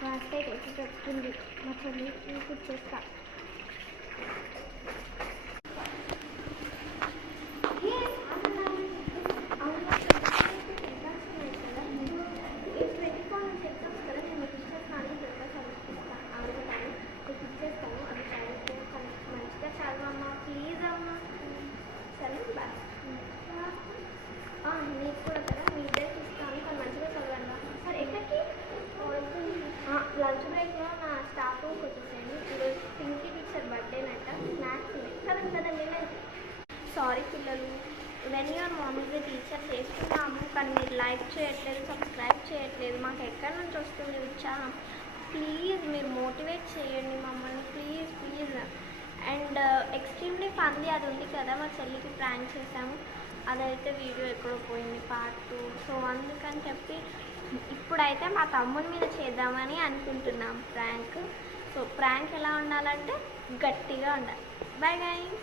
కాస్తే వచ్చి చెప్తుంది మా చెల్లి ఇచ్చేస్తా. నీకు కూడా కదా, మీ ఇద్దరికి ఇస్తాను, కానీ మంచిగా చదవండి. సరే ఎక్కడికి? లంచ్ బ్రేక్లో నా స్టాఫ్ రూమ్కి వచ్చేసేయండి. ఈరోజు పింకీ టీచర్ బర్త్డేనట, స్నాక్స్ కదండి కదండి. సారీ పిల్లలు, when your mom is the teacher చేస్తున్నాము, కానీ మీరు లైక్ చేయట్లేదు, సబ్స్క్రైబ్ చేయట్లేదు. మాకు ఎక్కడి నుంచి వస్తుంది ఉత్సాహం? ప్లీజ్ మీరు మోటివేట్ చేయండి మమ్మల్ని, ప్లీజ్ ప్లీజ్. అండ్ ఎక్స్ట్రీమ్లీ ఫన్ది అది ఉంది కదా, మా చెల్లికి ప్రాంక్ చేసాము, అదైతే వీడియో ఎక్కడో పోయింది పార్ట్ 2. సో అందుకని చెప్పి ఇప్పుడైతే మా తమ్ముడి మీద చేద్దామని అనుకుంటున్నాం ప్రాంక్. సో ప్రాంక్ ఎలా ఉండాలంటే గట్టిగా ఉండాలి. Bye guys.